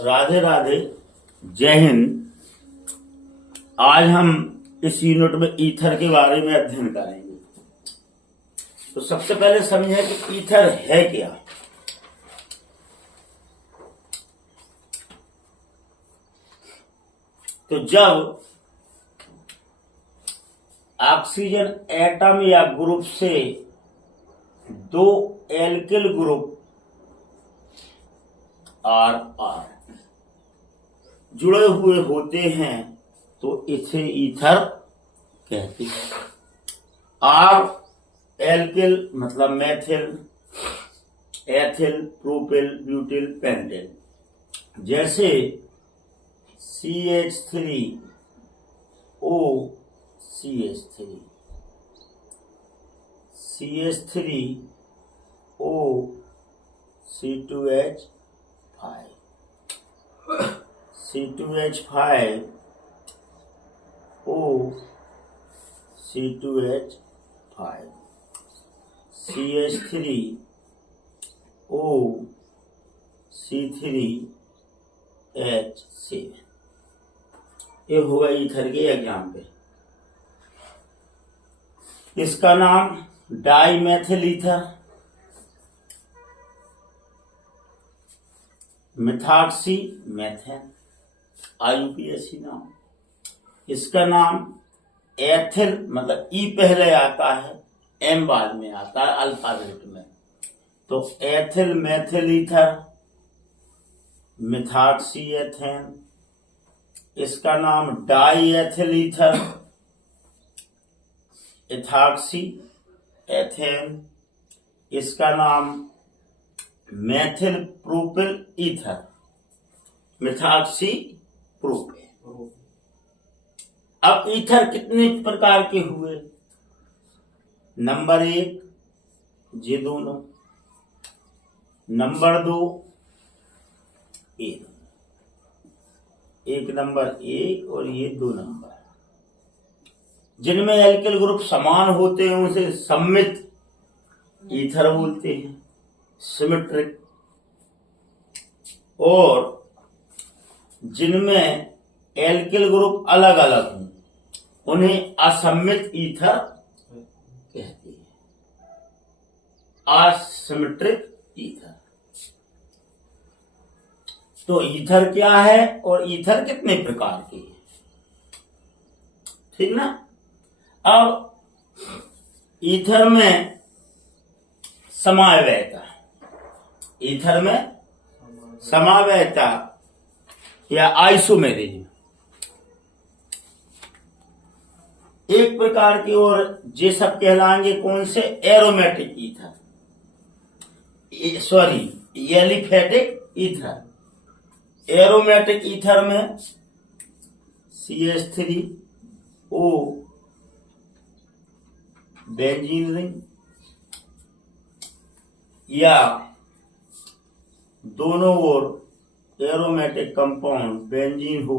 राधे राधे, जय हिंद। आज हम इस यूनिट में ईथर के बारे में अध्ययन करेंगे। तो सबसे पहले समझें कि ईथर है क्या। तो जब ऑक्सीजन एटम या ग्रुप से दो एल्किल ग्रुप आर आर जुड़े हुए होते हैं तो इसे ईथर कहते हैं। आर एल्किल मतलब methyl, ethyl, propyl, butyl, pentyl. जैसे CH3O CH3, CH3O C2H5, C2H5O C2H5, CH3O C3H7। ये हुआ ईथर के एग्जाम्पल। इसका नाम dimethyl ether, methoxy methane, IUPAC नाम। इसका नाम एथिल मतलब ई पहले आता है, एम बाद में आता है अल्फाबेट में। तो ethyl methyl ether, methoxy ethane. इसका नाम die ethyl ether, ethoxy ethane. इसका नाम methyl propyl ether, methoxy propyl. अब ईथर कितने प्रकार के हुए? नंबर 1 ये दोनों, नंबर 2 ये दोनों, एक नंबर 1 और ये 2 नंबर। जिनमें एल्किल ग्रुप समान होते हैं उसे सममित ईथर बोलते हैं, सिमेट्रिक। और जिनमें एल्किल ग्रुप अलग अलग हों उन्हें असम्मित ईथर कहते हैं, असिमेट्रिक ईथर। तो ईथर क्या है और ईथर कितने प्रकार के हैं, ठीक ना। अब ईथर में समावयता, ईथर में समावयता या आइसोमेरिज्म एक प्रकार की, और ये सब कहलाएंगे कौन से? Aromatic ether, sorry aliphatic ether. Aromatic ether में CH3O बेंजीन रिंग या दोनों ओर एरोमेटिक कंपाउंड बेंजीन हो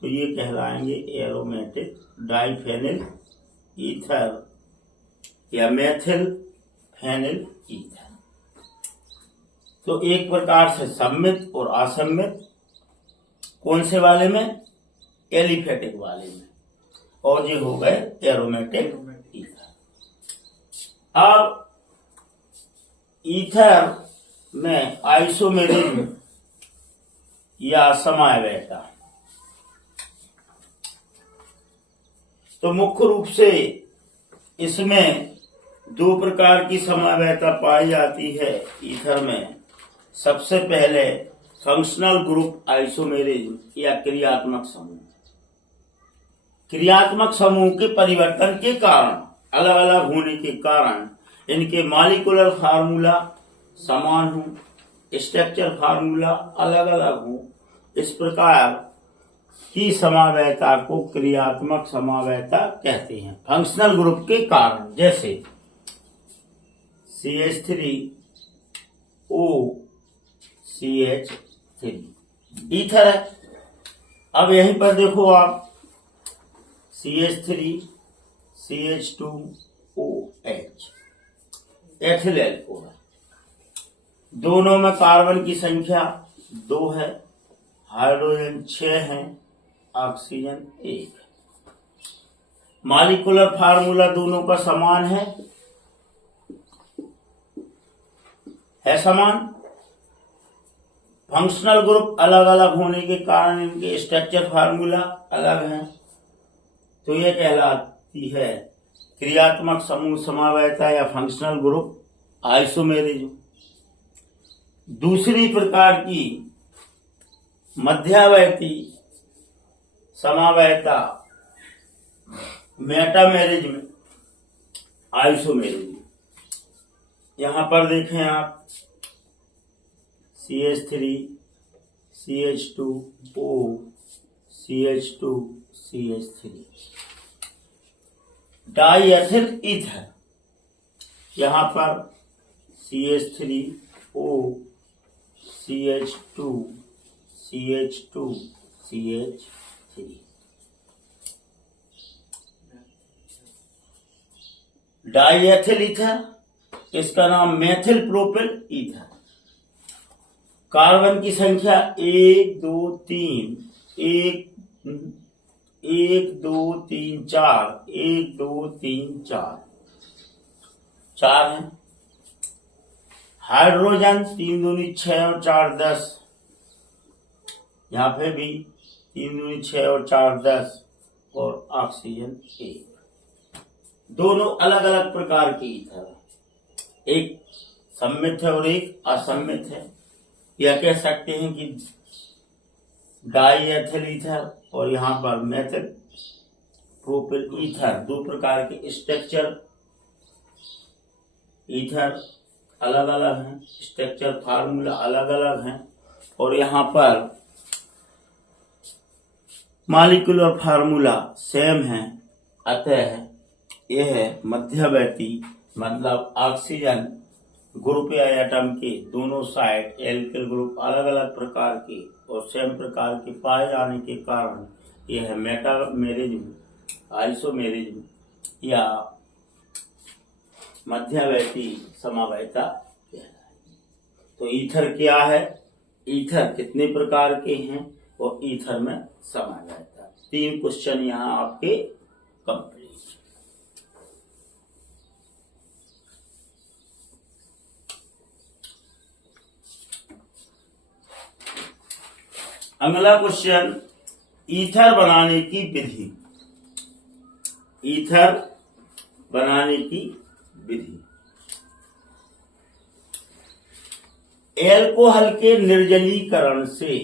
तो ये कहलाएंगे एरोमेटिक डाइफेनिल ईथर या मेथिल फेनिल ईथर। तो एक प्रकार से सम्मित और असम्मित, कौन से वाले में? एलिफेटिक वाले में। और ये हो गए एरोमेटिक ईथर। अब ईथर में आइसोमेरिज्म या समावयता, तो मुख्य रूप से इसमें 2 प्रकार की समावयता पाई जाती है ईथर में। सबसे पहले फंक्शनल ग्रुप आइसोमेरिज्म या क्रियात्मक समूह। क्रियात्मक समूह के परिवर्तन के कारण, अलग अलग होने के कारण इनके मॉलिक्यूलर फार्मूला समान हो, स्ट्रक्चर फार्मूला अलग अलग हो, इस प्रकार की समावयता को क्रियात्मक समावयता कहते हैं फंक्शनल ग्रुप के कारण। जैसे CH3O CH3 ईथर है। अब यहीं पर देखो आप, CH3 CH2OH एथिल एल्कोहल। दोनों में कार्बन की संख्या 2 है हाइड्रोजन 6 हैं, ऑक्सीजन 1। मॉलिक्यूलर फार्मूला दोनों का समान है समान। फंक्शनल ग्रुप अलग अलग होने के कारण इनके स्ट्रक्चर फार्मूला अलग हैं। तो यह कहलाती है क्रियात्मक समूह समवायता या फंक्शनल ग्रुप आइसोमेरिज्म। दूसरी प्रकार की मध्यावैती समवायता मेटामेरिज्म आइसोमेरिज्म। यहां पर देखें आप CH3 CH2O CH2 CH3 diethyl ether. यहां पर CH3O CH2 CH2 CH3। Diethyl ether, इसका नाम मेथिल प्रोपिल ईथर। कार्बन की संख्या 1 2 3 1 2 3 4 1 2 3 4 4 है। हाइड्रोजन 3 दूनी 6 और 4 10। यहां पे भी 3 दूनी 6 और 4 10 और ऑक्सीजन 1। दोनों अलग अलग प्रकार की ईथर, एक सम्मित है और एक असम्मित है। यह कह सकते हैं कि डाइएथिल ईथर और यहां पर मेथिल प्रोपिल ईथर, दो प्रकार के स्ट्रक्चर ईथर अलग अलग हैं, स्ट्रक्चर फार्मूला अलग अलग हैं और यहां पर मॉलिक्यूलर फार्मूला सेम है। अतः यह मध्यवर्ती मतलब ऑक्सीजन ग्रुप या एटम के दोनों साइड एल्किल ग्रुप अलग अलग प्रकार के और सेम प्रकार के पाए जाने के कारण यह मेटामेरिज्म आइसोमेरिज्म या मध्यवर्ती समवायता कहलाती। तो ईथर क्या है, ईथर कितने प्रकार के हैं और ईथर में समवायता। 3 क्वेश्चन यहाँ आपके कंप्लीट। अगला क्वेश्चन, ईथर बनाने की विधि। ईथर बनाने की विधि। एल्कोहल के निर्जलीकरण से,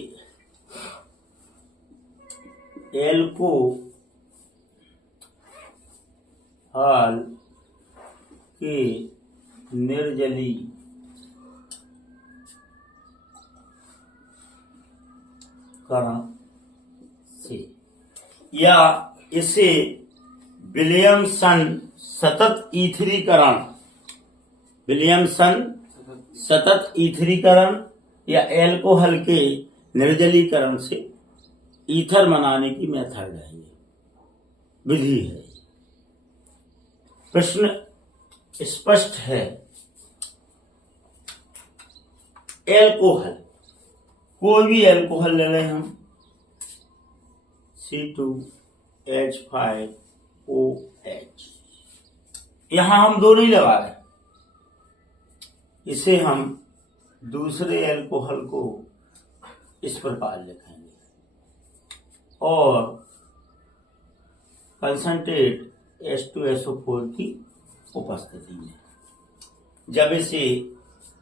एल्कोहल के निर्जलीकरण से या इसे विलियमसन सतत ईथरीकरण, विलियमसन सतत ईथरीकरण या एल्कोहल के निर्जलीकरण से ईथर बनाने की मेथड है, विधि है। प्रश्न स्पष्ट है। एल्कोहल, कोई भी एल्कोहल ले लें हम, C2H5OH, यहां हम 2 नहीं लगा रहे। इसे हम दूसरे एल्कोहल को इस प्रकार लिखेंगे और कंसंट्रेट H2SO4 की उपस्थिति में जब इसे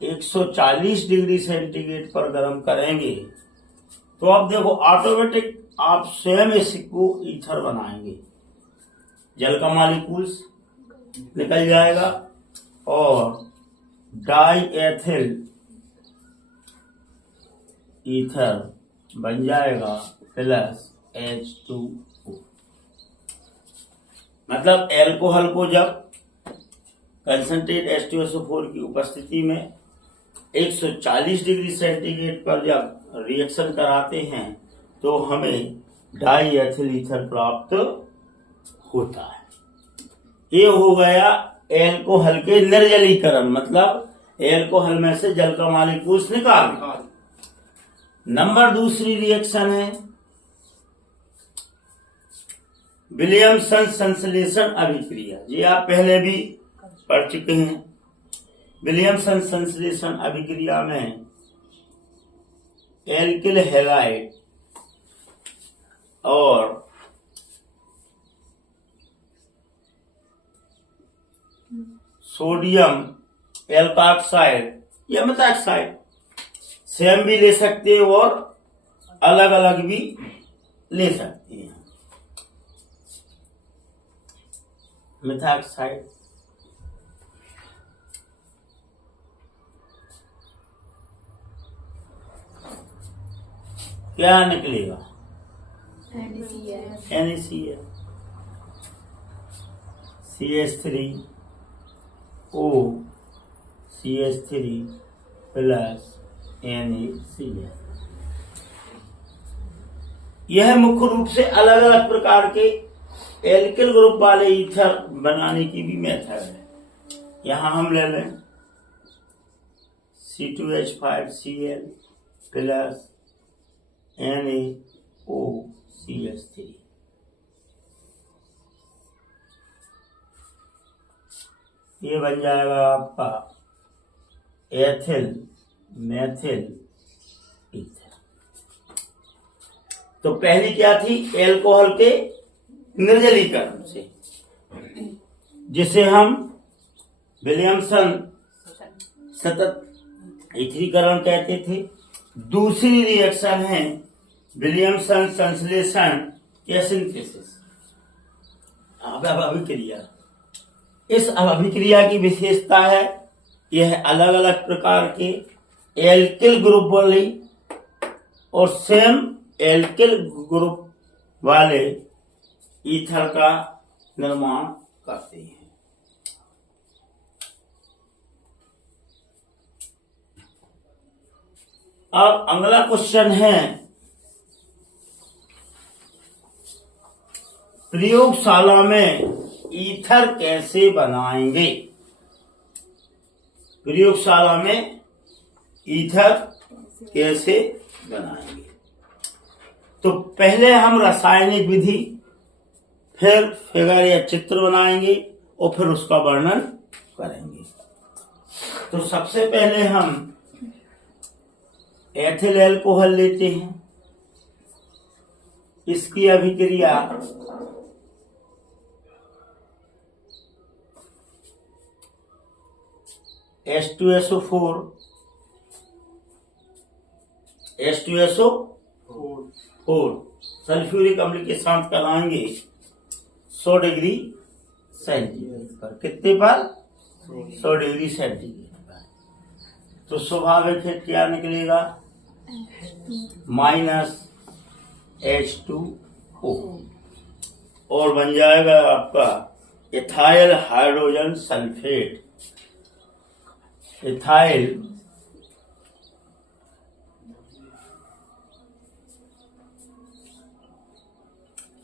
140 डिग्री सेंटीग्रेड पर गर्म करेंगे तो अब देखो ऑटोमेटिक आप स्वयं इसको ईथर बनाएंगे। जल का मॉलिक्यूल्स निकल जाएगा और डाइएथिल ईथर बन जाएगा प्लस H2O। मतलब एल्कोहल को जब कंसंट्रेट H2SO4 की उपस्थिति में 140 डिग्री सेंटीग्रेड पर जब रिएक्शन कराते हैं तो हमें डाइएथिल ईथर प्राप्त होता है। ये हो गया एल्कोहल के निर्जलीकरण, मतलब एल्कोहल में से जल का मॉलिक्यूल्स निकाल। नंबर दूसरी रिएक्शन है विलियमसन संश्लेषण अभिक्रिया। ये आप पहले भी पढ़ चुके हैं। विलियमसन संश्लेषण अभिक्रिया में एल्किल हैलाइड और सोडियम एल्काक्साइड या मेथॉक्साइड सेम भी ले सकते हैं और अलग अलग भी ले सकते हैं। मेथॉक्साइड क्या निकलेगा? NaCl CH3O CH3 plus NaCl। यह मुख्य रूप से अलग अलग प्रकार के एल्किल ग्रुप वाले ईथर बनाने की भी मेथड है। यहां हम ले लें C2H5Cl प्लस NaOCH3। ये बन जाएगा आपका एथिल मेथिल ईथर। तो पहली क्या थी? एल्कोहल के निर्जलीकरण से, जिसे हम विलियमसन सतत ईथरीकरण कहते थे। दूसरी रिएक्शन है विलियमसन संश्लेषण या सिंथेसिस, अभिक्रिया। इस अभिक्रिया की विशेषता है यह अलग अलग प्रकार के एल्किल ग्रुप वाले और सेम एल्किल ग्रुप वाले ईथर का निर्माण करते हैं। अब अगला क्वेश्चन है प्रयोगशाला में ईथर कैसे बनाएंगे? प्रयोगशाला में ईथर कैसे बनाएंगे? तो पहले हम रासायनिक विधि, फिर फिगर या चित्र बनाएंगे और फिर उसका वर्णन करेंगे। तो सबसे पहले हम एथिल एल्कोहल लेते हैं। इसकी अभिक्रिया H2SO4 सल्फ्यूरिक अम्ल के साथ कराएंगे 100 डिग्री सेंटीग्रेड पर। कितने पर? 100 डिग्री सेंटीग्रेड पर। तो स्वाभाविक है क्या निकलेगा? -H2O और बन जाएगा आपका ethyl hydrogen sulphate. Ethyl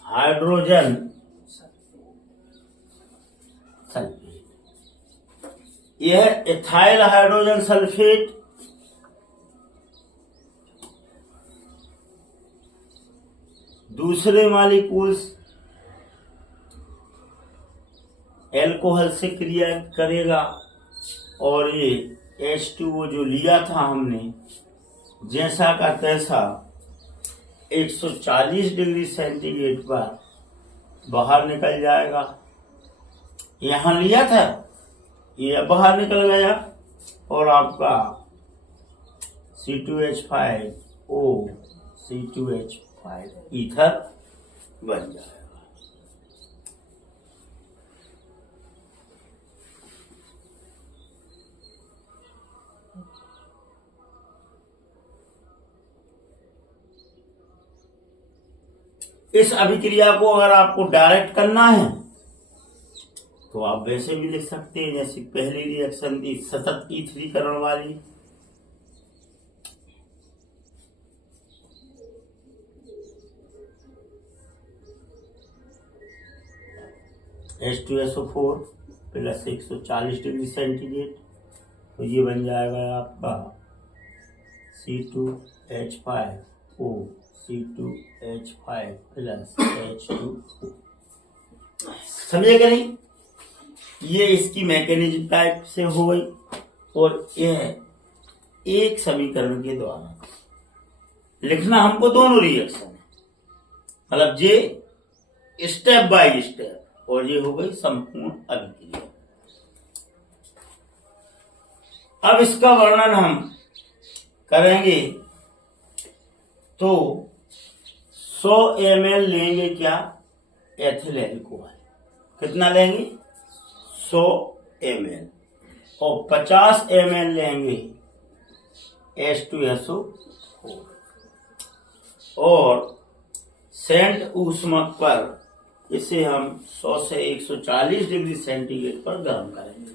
hydrogen sulphate. यह इथाइल हाइड्रोजन सल्फेट दूसरे मॉलिक्यूल्स एल्कोहल से क्रिया करेगा और ये H2O जो लिया था हमने जैसा का तैसा 140 डिग्री सेंटीग्रेड पर बाहर निकल जाएगा। यहां लिया था, ये बाहर निकल गया और आपका C2H5O C2H5 ईथर बन जाएगा। इस अभिक्रिया को अगर आपको डायरेक्ट करना है तो आप वैसे भी लिख सकते हैं जैसे पहली रिएक्शन थी सतत ईथरीकरण वाली। H2SO4 प्लस 140 डिग्री सेंटीग्रेड, तो ये बन जाएगा आपका C2H5O C2H5 प्लस H2O। समझे कि नहीं? ये इसकी मैकेनिज्म टाइप से हो गई। और यह एक समीकरण के द्वारा लिखना हमको दोनों रिएक्शन है, मतलब ये स्टेप बाय स्टेप, और ये हो गई संपूर्ण अभिक्रिया। अब इसका वर्णन हम करेंगे तो 100 ml लेंगे क्या एथिल अल्कोहल, कितना लेंगे 100 ml, और 50 ml लेंगे H2SO4, और सेंट ऊष्मक पर इसे हम 100 से 140 डिग्री सेंटीग्रेड पर गर्म करेंगे।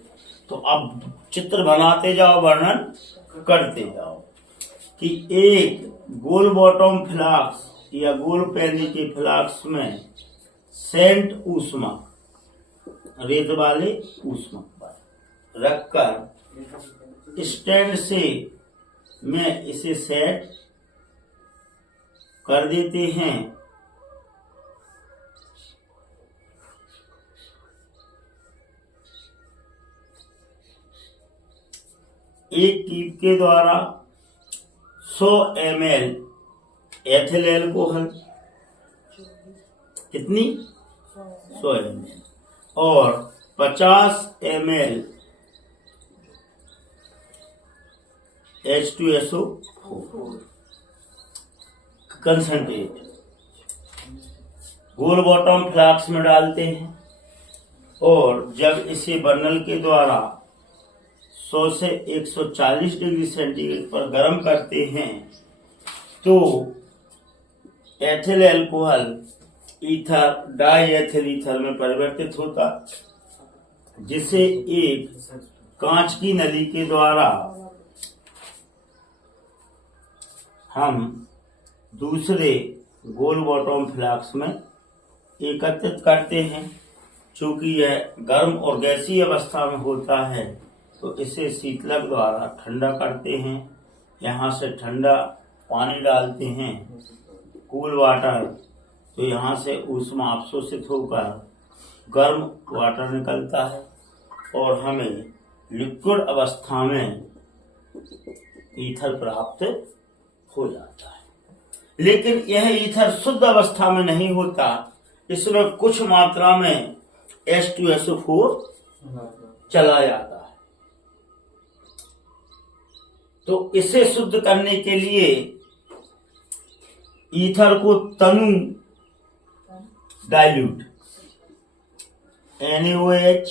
तो अब चित्र बनाते जाओ, वर्णन करते जाओ कि एक गोल बॉटम फ्लास्क या गोल पैनी के फ्लास्क में सेंट ऊष्मक, रेत वाले ऊष्मक पर रखकर स्टैंड से में इसे सेट कर देते हैं। एक कीप के द्वारा 100 ml एथिल अल्कोहल, कितनी 100 ml, और 50 ml H2SO4 कंसंट्रेट गोल बॉटम फ्लास्क में डालते हैं, और जब इसे बर्नल के द्वारा 100 से 140 डिग्री सेंटीग्रेड पर गर्म करते हैं तो ethyl alcohol ether die ethyl ether में परिवर्तित होता, जिसे एक कांच की नली के द्वारा हम दूसरे गोल बॉटम फ्लास्क में एकत्रित करते हैं। चूंकि यह गर्म और गैसीय अवस्था में होता है तो इसे शीतलक द्वारा ठंडा करते हैं। यहाँ से ठंडा पानी डालते हैं, कूल वाटर, तो यहाँ से ऊष्मा अवशोषित होकर गर्म वाटर निकलता है और हमें लिक्विड अवस्था में ईथर प्राप्त हो जाता है। लेकिन यह ईथर शुद्ध अवस्था में नहीं होता, इसमें कुछ मात्रा में H2SO4 चला जाता है। तो इसे शुद्ध करने के लिए ईथर को तनु डाइल्यूट NaOH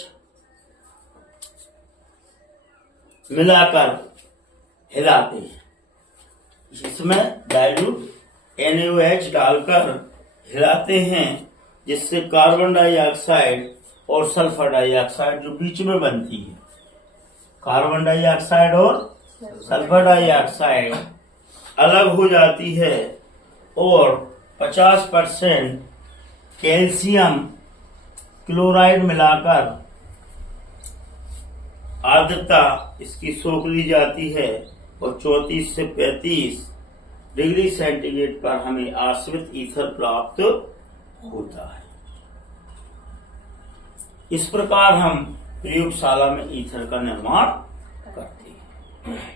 मिलाकर हिलाते हैं। इसमें डाइल्यूट NaOH डालकर हिलाते हैं, जिससे कार्बन डाइऑक्साइड और सल्फर डाइऑक्साइड जो बीच में बनती है, कार्बन डाइऑक्साइड और सल्फर डाइऑक्साइड अलग हो जाती है और 50% कैल्शियम क्लोराइड मिलाकर आर्द्रता इसकी सोख ली जाती है और 34 से 35 डिग्री सेंटीग्रेड पर हमें आश्रित ईथर प्राप्त होता है। इस प्रकार हम प्रयोगशाला में ईथर का निर्माण करते हैं।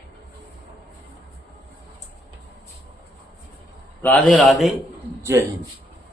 राधे राधे, जय हिंद।